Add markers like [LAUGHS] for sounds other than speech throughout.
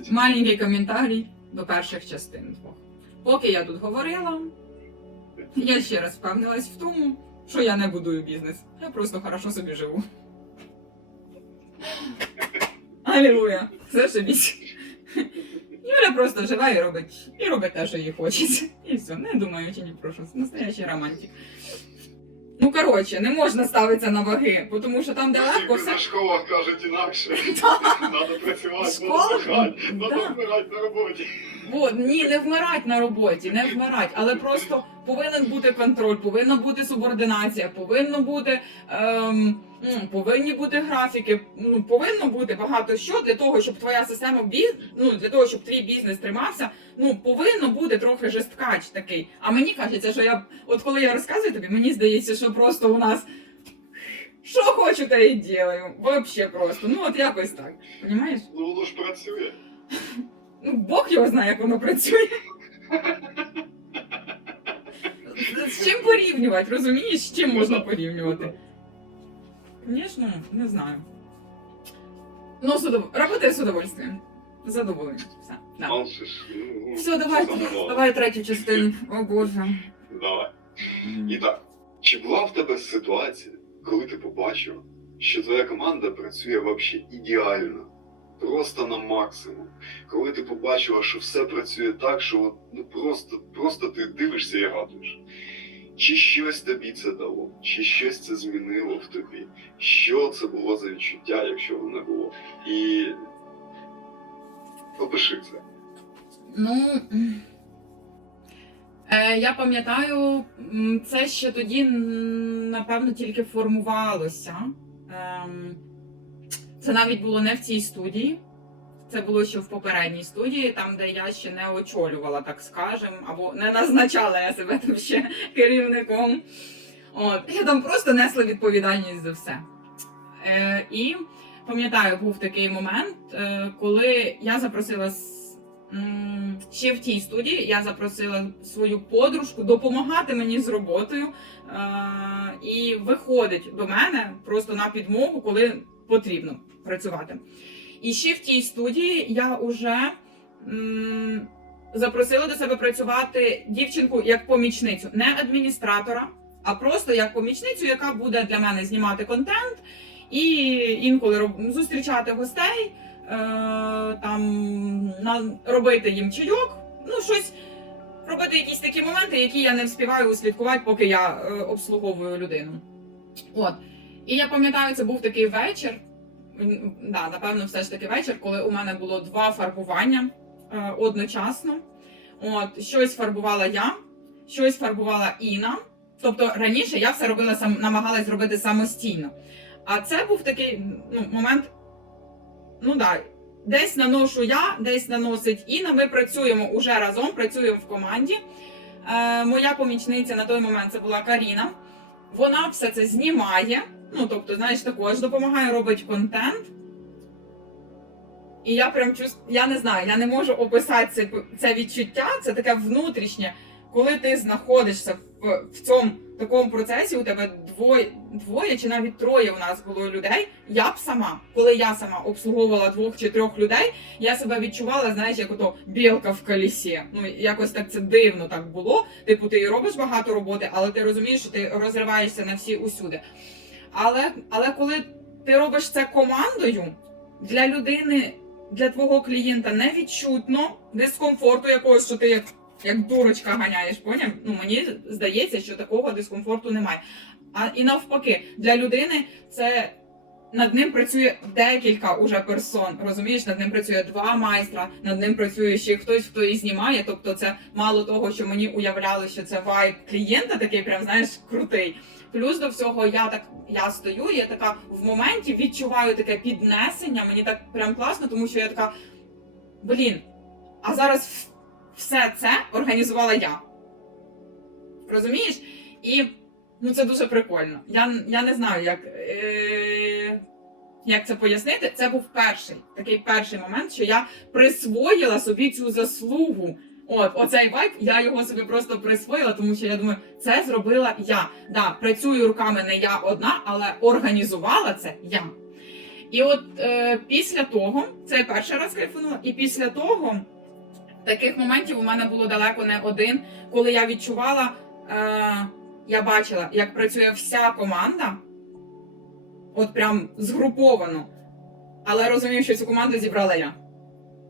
Есть. Маленький коментарій до перших частин двох. Поки я тут говорила, я ще раз впевнилась в тому, що я не будую бізнес. Я просто хорошо собі живу. Алілуя! Зашибісь. Юля просто живе і робить, і робить те, що їй хочеться. І все, не думаючи ні про що. Настоящий романтик. Ну, коротше, не можна ставитися на ваги, бо тому що там, де легко, все. На школах кажуть інакше. [LAUGHS] Надо працювати, надо вмирати на роботі. От, ні, не вмирать на роботі, не вмирать, але просто повинен бути контроль, повинна бути субординація, повинно бути ем, повинні бути графіки. Ну повинно бути багато що для того, щоб твоя система біз... ну, для того, щоб твій бізнес тримався. Ну повинно бути трохи жесткач такий. А мені кажеться, що я, от коли я розказую тобі, мені здається, що просто у нас. Що хочу, те і ділаю. Вообще просто. Ну от якось так. Понімаєш? Ну воно ж працює. [LAUGHS] Ну, Бог його знає, як воно працює. З- З чим порівнювати, розумієш, з чим можна порівнювати? Звісно, не знаю. Ну, судов... работаю з удовольствием. Задоволення. Все. Да. Он же ж, ну, Все, давай, саме головне. давай третю частину. О Боже. Давай. І так, чи була в тебе ситуація, коли ти побачив, що твоя команда працює вообще ідеально, Просто на максимум? Коли ти побачила, що все працює так, що ну просто, просто ти дивишся і радуєш? Чи щось тобі це дало? Чи щось це змінило в тобі? Що це було за відчуття, якщо воно було? І опиши це. Ну. Е, я пам'ятаю, це ще тоді, напевно, тільки формувалося. Ем, це навіть було не в цій студії. Це було ще в попередній студії, там, де я ще не очолювала, так скажем, або не назначала я себе там ще керівником. От, я там просто несла відповідальність за все. Е, і пам'ятаю, був такий момент, е, коли я запросила ще в тій студії, я запросила свою подружку допомагати мені з роботою е, і виходить до мене просто на підмогу, коли потрібно працювати. І ще в тій студії я вже м, запросила до себе працювати дівчинку як помічницю, не адміністратора, а просто як помічницю, яка буде для мене знімати контент і інколи роб- зустрічати гостей, е, там робити їм чайок, ну щось. Робити якісь такі моменти, які я не встигаю услідкувати, поки я е, обслуговую людину. От. І я пам'ятаю, це був такий вечір. Да, напевно, все ж таки вечір, коли у мене було два фарбування е, одночасно. От, щось фарбувала я, щось фарбувала Іна. Тобто раніше я все робила сам, намагалась робити самостійно. А це був такий ну, момент. Ну да, десь наношу я, десь наносить Інна. Ми працюємо уже разом, працюємо в команді. Е, моя помічниця на той момент це була Каріна. Вона все це знімає. Ну, тобто, знаєш, також допомагає робити контент. І я прям чувствую, я не знаю, я не можу описати це, це відчуття, це таке внутрішнє, коли ти знаходишся в, в цьому такому процесі, у тебе двоє, двоє чи навіть троє у нас було людей. Я б сама, коли я сама обслуговувала двох чи трьох людей, я себе відчувала, знаєш, як ото білка в колісі. Ну якось так це дивно так було. Типу, ти робиш багато роботи, але ти розумієш, що ти розриваєшся на всі усюди. Але, але коли ти робиш це командою для людини, для твого клієнта не відчутно дискомфорту якогось, що ти як, як дурочка ганяєш, поняв? Ну мені здається, що такого дискомфорту немає. А і навпаки, для людини це над ним працює декілька уже персон. Розумієш, над ним працює два майстра, над ним працює ще хтось, хто і знімає. Тобто, це мало того, що мені уявляли, що це вайб клієнта, такий прям знаєш крутий. Плюс до всього, я так я стою, я така в моменті відчуваю таке піднесення. Мені так прям класно, тому що я така блін. А зараз все це організувала я. Розумієш? І ну це дуже прикольно. Я, я не знаю, як, е, як це пояснити. Це був перший такий перший момент, що я присвоїла собі цю заслугу. От, оцей вайб, я його собі просто присвоїла, тому що я думаю, це зробила я. Да, працюю руками не я одна, але організувала це я. І от е, після того, це я перший раз кайфанула, і після того таких моментів у мене було далеко не один, коли я відчувала, е, я бачила, як працює вся команда, от прям згруповано, але розумію, що цю команду зібрала я.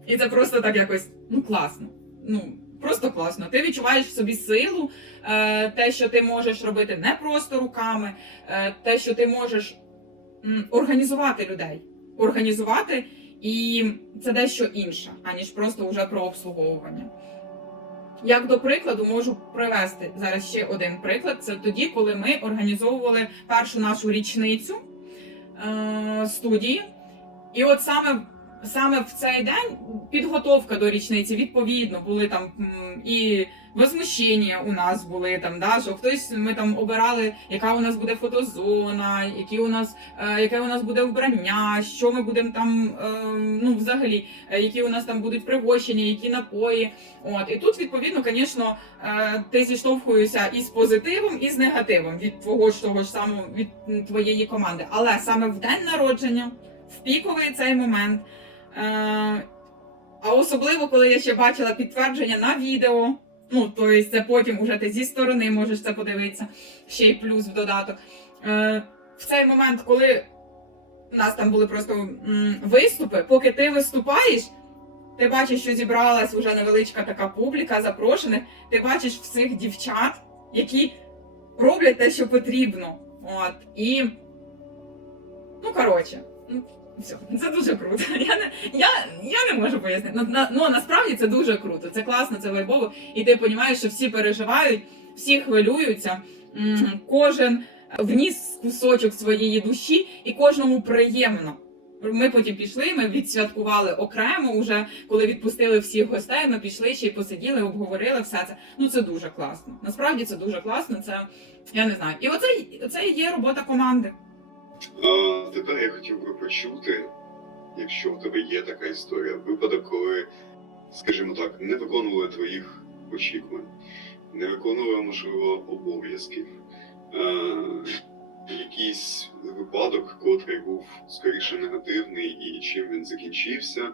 І це просто так якось ну класно. Ну, просто класно. Ти відчуваєш в собі силу, е, те, що ти можеш робити не просто руками, е, те, що ти можеш організувати людей. Організувати, і це дещо інше, аніж просто вже про обслуговування. Як до прикладу, можу привести зараз ще один приклад. Це тоді, коли ми організовували першу нашу річницю студії. І от саме, саме в цей день підготовка до річниці, відповідно, були там і возмущення у нас були там, да, що хтось ми там обирали, яка у нас буде фотозона, які у нас, е, яке у нас буде вбрання, що ми будемо там, е, ну взагалі, е, які у нас там будуть пригощення, які напої. От і тут, відповідно, звісно, ти зіштовхуєшся і з позитивом, і з негативом від твого ж того ж самого від твоєї команди. Але саме в день народження, в піковий цей момент. Е, а особливо, коли я ще бачила підтвердження на відео. Ну, тобто це потім уже ти зі сторони можеш це подивитися, ще й плюс в додаток. Е, в цей момент, коли у нас там були просто виступи, поки ти виступаєш, ти бачиш, що зібралась вже невеличка така публіка запрошених, ти бачиш всіх дівчат, які роблять те, що потрібно. От. І, ну, коротше, ну, все, це дуже круто. [LAUGHS] Я не, я, я не можу пояснити. Ну, на, ну насправді це дуже круто. Це класно, це вайбово. І ти розумієш, що всі переживають, всі хвилюються, кожен вніс кусочок своєї душі, і кожному приємно. Ми потім пішли, ми відсвяткували окремо, уже коли відпустили всіх гостей, ми пішли ще й посиділи, обговорили все це. Ну це дуже класно. Насправді це дуже класно. Це я не знаю. І оце, оце є робота команди. А, тепер я хотів би почути, якщо в тебе є така історія, випадок, коли, скажімо так, не виконували твоїх очікувань, не виконували, можливо, обов'язків. Е, якийсь випадок, котрий був скоріше негативний, і чим він закінчився,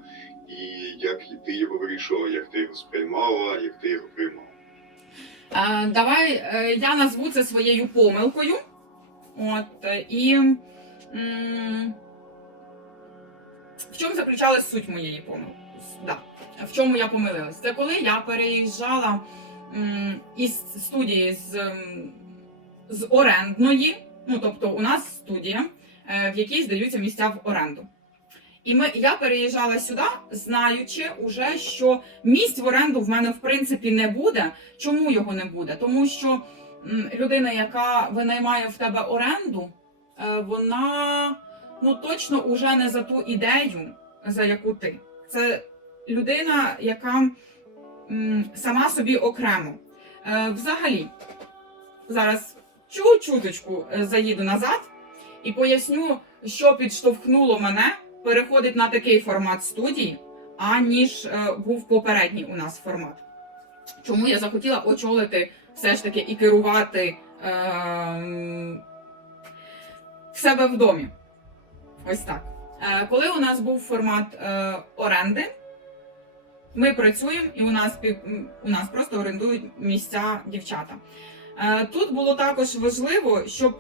і як ти його вирішувала, як ти його сприймала, як ти його приймала. Е, давай е, я назву це своєю помилкою. От, е, і в чому заключалась суть моєї помилки? Да. В чому я помилилась? Це коли я переїжджала із студії з, з орендної, ну тобто у нас студія, е, в якій здаються місця в оренду. І ми, я переїжджала сюди, знаючи уже, що місць в оренду в мене в принципі не буде. Чому його не буде? Тому що людина, яка винаймає в тебе оренду, вона ну точно уже не за ту ідею, за яку ти. Це людина, яка сама собі окремо. Е, Взагалі, зараз чу-чуточку е, заїду назад і поясню, що підштовхнуло мене переходити на такий формат студії, аніж е, був попередній у нас формат. Чому я захотіла очолити все ж таки і керувати е, в себе в домі. Ось так. Е, коли у нас був формат е, оренди, ми працюємо і у нас, у нас просто орендують місця дівчата. Е, тут було також важливо, щоб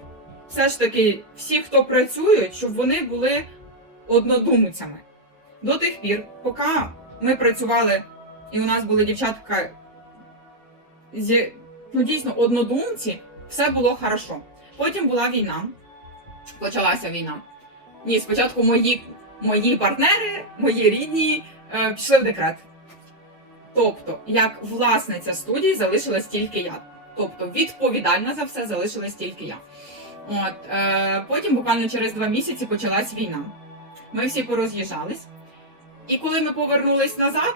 все ж таки всі, хто працюють, щоб вони були однодумцями. До тих пір, поки ми працювали, і у нас були дівчатка ну, дійсно однодумці, все було хорошо. Потім була війна, почалася війна. Ні, спочатку мої, мої партнери, мої рідні е, пішли в декрет. Тобто, як власниця студії залишилась тільки я. Тобто, відповідальна за все залишилась тільки я. От, е, потім, буквально через два місяці, почалась війна. Ми всі пороз'їжджались. І коли ми повернулись назад,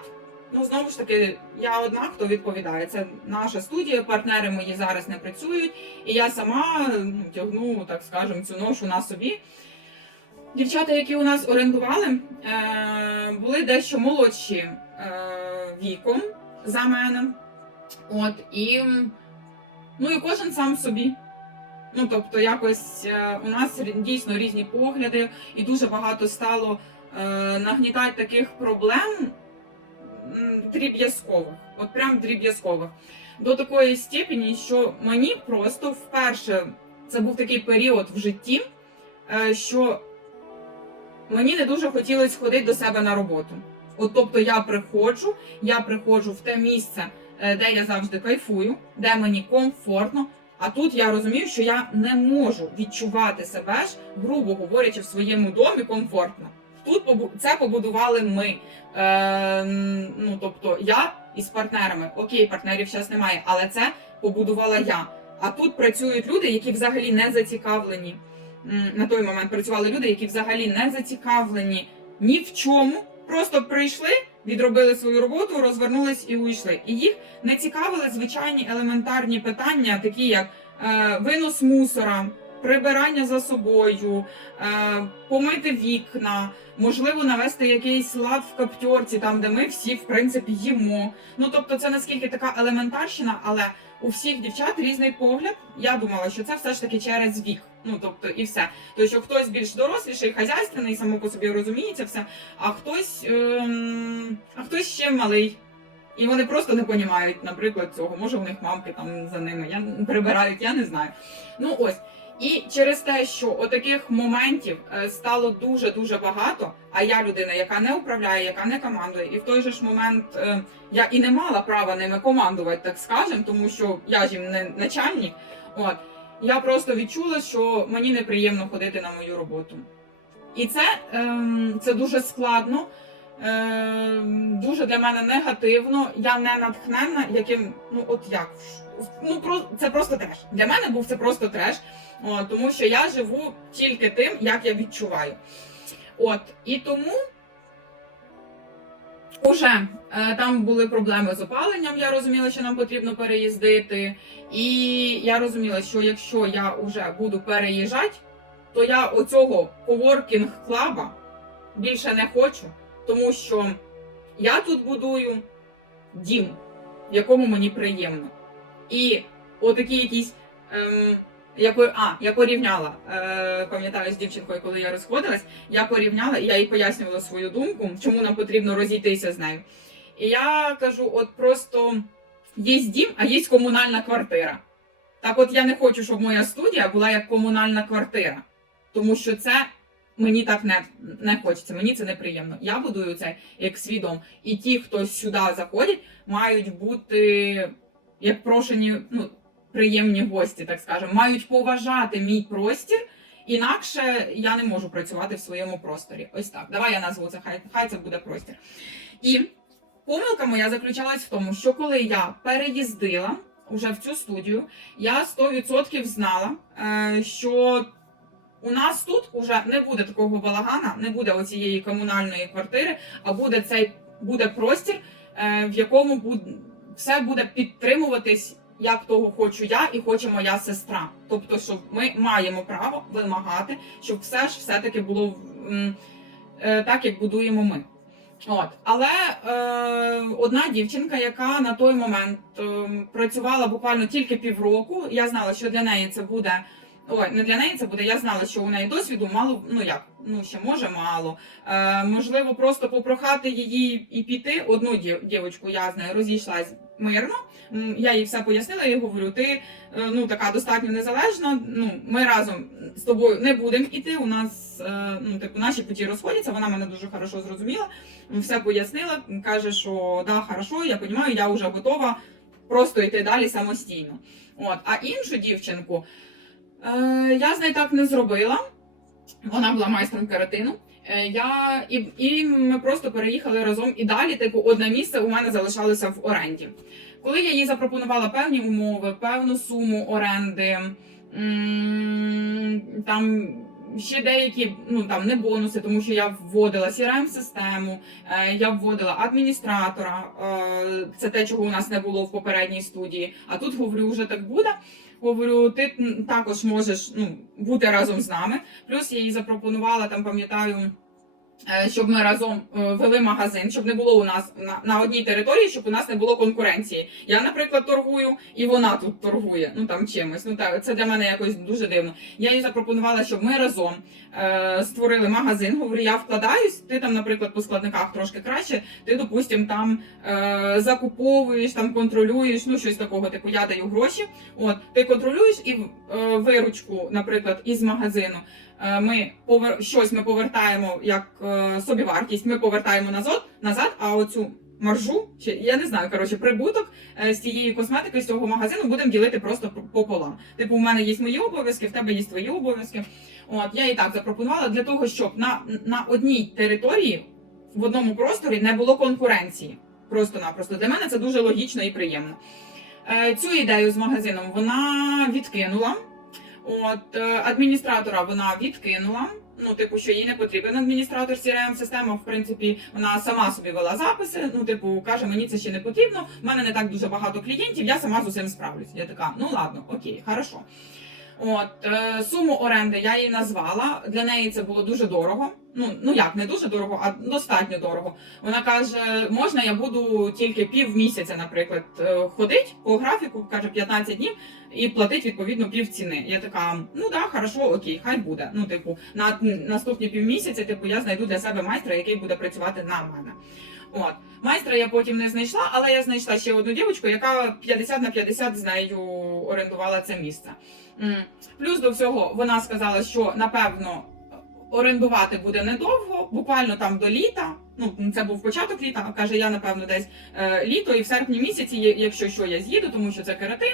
ну знову ж таки, я одна, хто відповідає. Це наша студія, партнери мої зараз не працюють, і я сама ну, тягну, так скажемо, цю ношу на собі. Дівчата, які у нас орендували, е, були дещо молодші е, віком за мене. От, і, ну і кожен сам собі. Ну тобто, якось е, у нас дійсно різні погляди, і дуже багато стало нагнітати таких проблем дріб'язкових, от прям дріб'язкових. До такої степені, що мені просто вперше це був такий період в житті, е, що мені не дуже хотілося ходити до себе на роботу. От тобто я приходжу, я приходжу в те місце, е, де я завжди кайфую, де мені комфортно. А тут я розумію, що я не можу відчувати себе ж, грубо говорячи, в своєму домі комфортно. Тут це побудували ми. Е, ну тобто я із партнерами. Окей, партнерів зараз немає, але це побудувала я. А тут працюють люди, які взагалі не зацікавлені. На той момент працювали люди, які взагалі не зацікавлені ні в чому. Просто прийшли, відробили свою роботу, розвернулись і уйшли. І їх не цікавили звичайні елементарні питання, такі як е, винос мусора, прибирання за собою, е, помити вікна, можливо, навести якийсь лад в каптьорці, там де ми всі в принципі їмо. Ну тобто, це наскільки така елементарщина, але у всіх дівчат різний погляд. Я думала, що це все ж таки через вік. Ну тобто, і все. Тобто, що хтось більш доросліший, хазяйственний, само по собі розуміється все, а хтось, ем, а хтось ще малий. І вони просто не розуміють, наприклад, цього. Може, у них мамки там за ними я, прибирають, я не знаю. Ну ось. І через те, що отаких моментів е, стало дуже дуже багато. А я людина, яка не управляє, яка не командує, і в той же ж момент е, я і не мала права ними командувати, так скажем, тому що я ж їм не начальник. От я просто відчула, що мені неприємно ходити на мою роботу. І це, ем, це дуже складно, дуже для мене негативно. Я не натхненна, яким, ну от як. Ну, про, це просто треш. Для мене був це просто треш, о, тому що я живу тільки тим, як я відчуваю. От, і тому уже е, там були проблеми з опаленням, я розуміла, що нам потрібно переїздити. І я розуміла, що якщо я вже буду переїжджати, то я оцього коворкінг клаба більше не хочу, тому що я тут будую дім, в якому мені приємно. І отакі якісь. Ем, я, а, я порівняла, е, пам'ятаю з дівчинкою, коли я розходилась, я порівняла і я їй пояснювала свою думку, чому нам потрібно розійтися з нею. І я кажу: от просто є дім, а є комунальна квартира. Так от я не хочу, щоб моя студія була як комунальна квартира, тому що це мені так не, не хочеться, мені це неприємно. Я будую це як свій. І ті, хто сюди заходять, мають бути як прошені, ну, приємні гості, так скажемо, мають поважати мій простір. Інакше я не можу працювати в своєму просторі. Ось так. Давай я назву це, хай, хай це буде простір. І помилка моя заключалась в тому, що коли я переїздила уже в цю студію, я 100% знала, е, що у нас тут уже не буде такого балагана, не буде оцієї комунальної квартири, а буде цей буде простір, е, в якому буд- все буде підтримуватись. Як того хочу я і хоче моя сестра. Тобто, що ми маємо право вимагати, щоб все ж все-таки було е, так, як будуємо ми. От. Але е, одна дівчинка, яка на той момент е, працювала буквально тільки півроку, я знала, що для неї це буде. Ой, не для неї це буде. Я знала, що у неї досвіду мало, ну як, ну ще може мало. Е, можливо, просто попрохати її і піти. Одну дів- дівчинку я з нею розійшлась мирно. Я їй все пояснила і говорю: ти е, ну така достатньо незалежна. Ну ми разом з тобою не будемо іти. У нас е, ну типу наші путі розходяться. Вона мене дуже хорошо зрозуміла. Все пояснила. каже, що да, хорошо, я розумію, я вже готова просто йти далі самостійно. От, а іншу дівчинку я з нею так не зробила. Вона була майстром каратину. Е, Я і, і ми просто переїхали разом і далі. Типу, одне місце у мене залишалося в оренді. Коли я їй запропонувала певні умови, певну суму оренди, там ще деякі ну там не бонуси, тому що я вводила crm систему е, я вводила адміністратора. е, Це те, чого у нас не було в попередній студії. А тут говорю, вже так буде. Говорю, ти також можеш ну, бути разом з нами. Плюс я їй запропонувала там, пам'ятаю. Е, щоб ми разом е, вели магазин, щоб не було у нас на, на одній території, щоб у нас не було конкуренції. Я, наприклад, торгую, і вона тут торгує, ну там чимось. Ну так, це для мене якось дуже дивно. Я їй запропонувала, щоб ми разом е, створили магазин. Говорю, я вкладаюсь. Ти там, наприклад, по складниках трошки краще. Ти, допустим, там е, закуповуєш, там контролюєш, ну щось такого. Типу, я даю гроші. От ти контролюєш і е, виручку, наприклад, із магазину. Е, Ми повер... щось ми повертаємо як е, собівартість. Ми повертаємо назад, назад, а оцю маржу, чи я не знаю, коротше, прибуток е, з цієї косметики з цього магазину будемо ділити просто пополам. Типу, у мене є мої обов'язки, в тебе є твої обов'язки. От я і так запропонувала для того, щоб на, на одній території в одному просторі не було конкуренції. Просто-напросто для мене це дуже логічно і приємно. Цю ідею з магазином вона відкинула. От е, адміністратора вона відкинула. Ну, типу, що їй не потрібен адміністратор crm система в принципі, вона сама собі вела записи. Ну, типу, каже, мені це ще не потрібно. У мене не так дуже багато клієнтів, я сама з усім справлюсь. Я така, ну ладно, окей, хорошо. От е, суму оренди я їй назвала. Для неї це було дуже дорого. Ну ну як не дуже дорого, а достатньо дорого. Вона каже: можна, я буду тільки пів місяця, наприклад, е, ходить по графіку, каже 15 днів, і платить відповідно пів ціни. Я така, ну да, хорошо, окей, хай буде. Ну, типу, на наступні півмісяці, типу, я знайду для себе майстра, який буде працювати на мене. От майстра я потім не знайшла, але я знайшла ще одну дівчинку, яка 50 на 50 з нею орендувала це місце. Плюс до всього вона сказала, що напевно орендувати буде недовго, буквально там до літа. Ну це був початок літа. Каже, я напевно десь е, літо, і в серпні місяці, якщо що, я з'їду, тому що це кератин.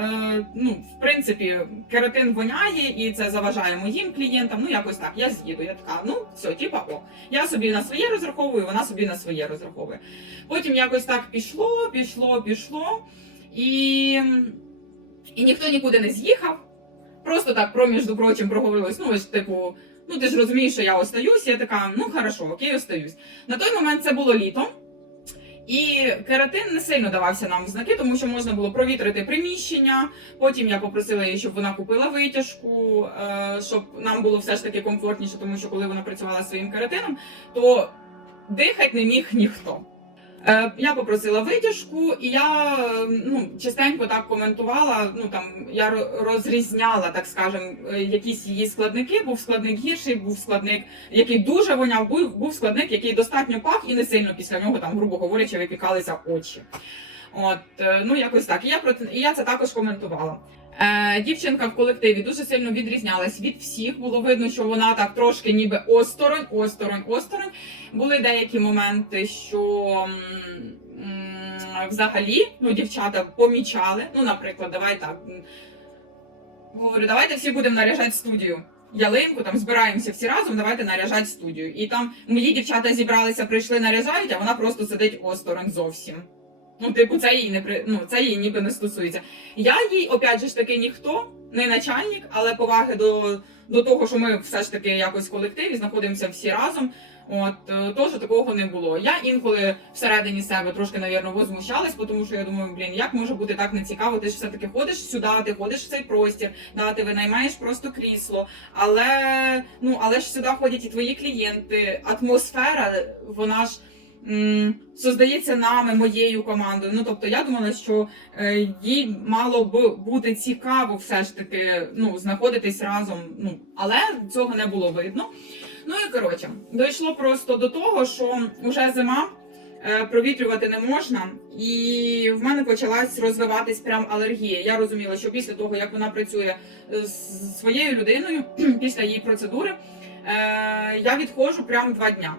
Е, ну, в принципі, кератин воняє і це заважає моїм клієнтам. Ну якось так. Я з'їду. Я така, ну все, типа, о. Я собі на своє розраховую, вона собі на своє розраховує. Потім якось так пішло, пішло, пішло, і, і ніхто нікуди не з'їхав. Просто так проміж прочим проговорилось. Ну, ось, типу, ну ти ж розумієш, що я остаюсь. Я така, ну хорошо, окей, остаюсь. На той момент це було літо. І кератин не сильно давався нам в знаки, тому що можна було провітрити приміщення. Потім я попросила її, щоб вона купила витяжку, е, щоб нам було все ж таки комфортніше, тому що коли вона працювала своїм кератином, то дихати не міг ніхто. Е, Я попросила витяжку, і я е, ну, частенько так коментувала. Ну там я розрізняла, так скажем, е, якісь її складники. Був складник гірший, був складник, який дуже воняв, був, був складник, який достатньо пах, і не сильно після нього, там, грубо говорячи, випікалися очі. От, е, ну якось так. І я про і я це також коментувала. Е, дівчинка в колективі дуже сильно відрізнялась від всіх. Було видно, що вона так трошки ніби осторонь, осторонь, осторонь. Були деякі моменти, що взагалі ну, дівчата помічали. Ну, наприклад, давай так. Говорю, давайте всі будемо наряжати студію. Ялинку, там збираємося всі разом, давайте наряжати студію. І там мої дівчата зібралися, прийшли наряжають, а вона просто сидить осторонь зовсім. Ну, типу, це їй не при... ну, це їй ніби не стосується. Я їй, опять же ж таки, ніхто, не начальник, але поваги до, до того, що ми все ж таки якось в колективі знаходимося всі разом. От е, теж такого не було. Я інколи всередині себе трошки, навірно, возмущалась, тому що я думаю, блін, як може бути так нецікаво? Ти ж все таки ходиш сюди, ти ходиш в цей простір, да, ти винаймаєш просто крісло. Але ну але ж сюди ходять і твої клієнти. Атмосфера, вона ж. Создається нами, моєю командою. Ну тобто я думала, що е, їй мало б бути цікаво все ж таки ну, знаходитись разом. Ну але цього не було видно. Ну і коротше, дійшло просто до того, що вже зима. е, Провітрювати не можна, і в мене почалась розвиватись прям алергія. Я розуміла, що після того, як вона працює е, з своєю людиною, [CLEARS THROAT] після її процедури, я відходжу прям два дня.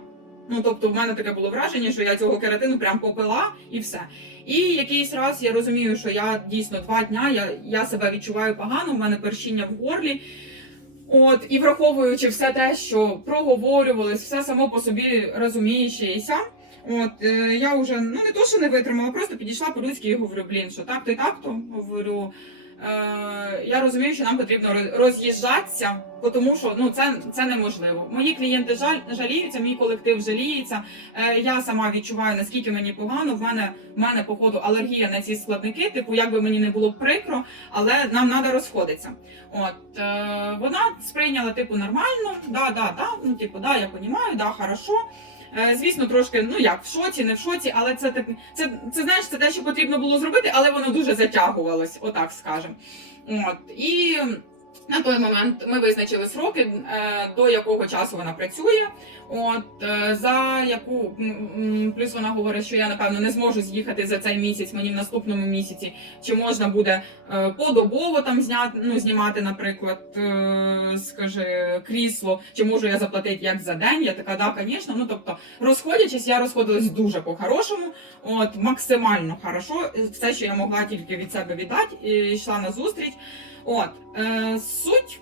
Ну тобто, в мене таке було враження, що я цього кератину прям попила і все. І якийсь раз я розумію, що я дійсно два дня я, я себе відчуваю погано, в мене першіння в горлі. От, і враховуючи все те, що проговорювалось, все само по собі розуміючися. От е, я вже ну не то, що не витримала, просто підійшла по-людськи і говорю, блін, що так, то і так то говорю. Е, я розумію, що нам потрібно роз- роз'їжджатися, тому що ну це, це неможливо. Мої клієнти жаль, жаліються, мій колектив жаліється. Е, я сама відчуваю, наскільки мені погано. В мене в мене походу алергія на ці складники. Типу, як би мені не було прикро, але нам треба розходитися. От е, вона сприйняла типу нормально, да, да, да. Ну, типу, да, я розумію, да, хорошо. Е, Звісно, трошки, ну як, в шоці, не в шоці, але це це, це, це знаєш, це те, що потрібно було зробити, але воно дуже затягувалось, отак скажемо. От і на той момент ми визначили сроки, е, до якого часу вона працює. От е, за яку плюс вона говорить, що я напевно не зможу з'їхати за цей місяць, мені в наступному місяці. Чи можна буде е, подобово там зняти, ну знімати, наприклад, скажи, крісло, чи можу я заплатити як за день? Я така, да, звісно. Ну тобто, розходячись, я розходилась дуже по-хорошому, от максимально хорошо. Все, що я могла тільки від себе віддати, і йшла на зустріч. От е, суть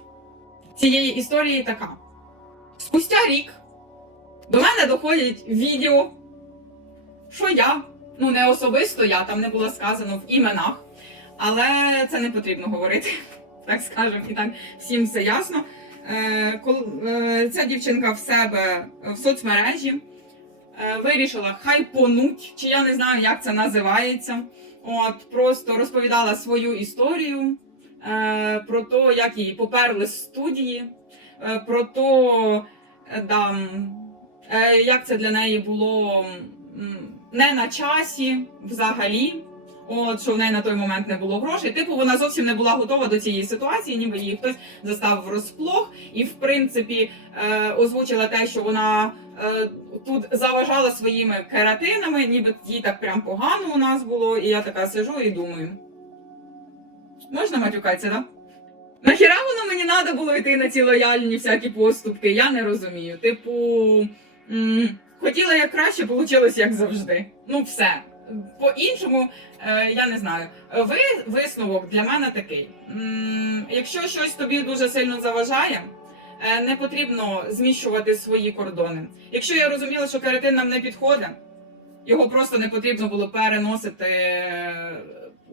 цієї історії така: спустя рік до мене доходять відео, що я, ну не особисто я, там не було сказано в іменах, але це не потрібно говорити, [LAUGHS] так скажемо, і так всім все ясно. Е, е, ця дівчинка в себе в соцмережі е, вирішила хайпонуть, чи я не знаю, як це називається. От, просто розповідала свою історію про те, як її поперли з студії, е, про те, е, да, е, як це для неї було не на часі взагалі. От що в неї на той момент не було грошей. Типу, вона зовсім не була готова до цієї ситуації, ніби її хтось застав врозплох, і в принципі е, озвучила те, що вона е, тут заважала своїми кератинами, ніби їй так прям погано у нас було. І я така сижу і думаю. Можна матюкатися, да? Нахіра воно мені треба було йти на ці лояльні всякі поступки? Я не розумію. Типу, м, хотіла як краще, вийшло як завжди. Ну, все. По-іншому, е, я не знаю. Ви висновок для мене такий: М, якщо щось тобі дуже сильно заважає, е, не потрібно зміщувати свої кордони. Якщо я розуміла, що кератин нам не підходить, його просто не потрібно було переносити е,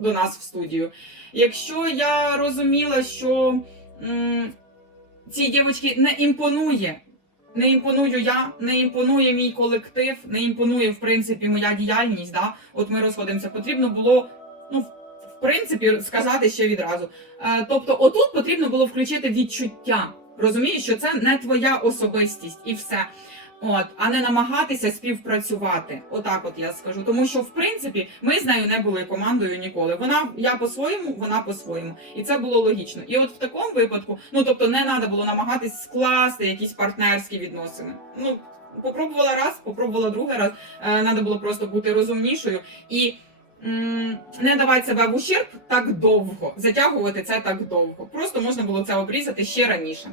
до нас в студію. Якщо я розуміла, що м, цій дівчинці не імпонує, не імпоную я, не імпонує мій колектив, не імпонує, в принципі, моя діяльність, да? от ми розходимося, потрібно було, ну, в принципі, сказати ще відразу. Е, тобто, отут потрібно було включити відчуття. Розумієш, що це не твоя особистість і все. От, а не намагатися співпрацювати. Отак, от я скажу. Тому що, в принципі, ми з нею не були командою ніколи. Вона я по-своєму, вона по-своєму. І це було логічно. І от в такому випадку, ну тобто, не треба було намагатись скласти якісь партнерські відносини. Ну, попробувала раз, попробувала другий раз. Треба було просто бути розумнішою і. Не давати себе в ущерб так довго, затягувати це так довго. Просто можна було це обрізати ще раніше.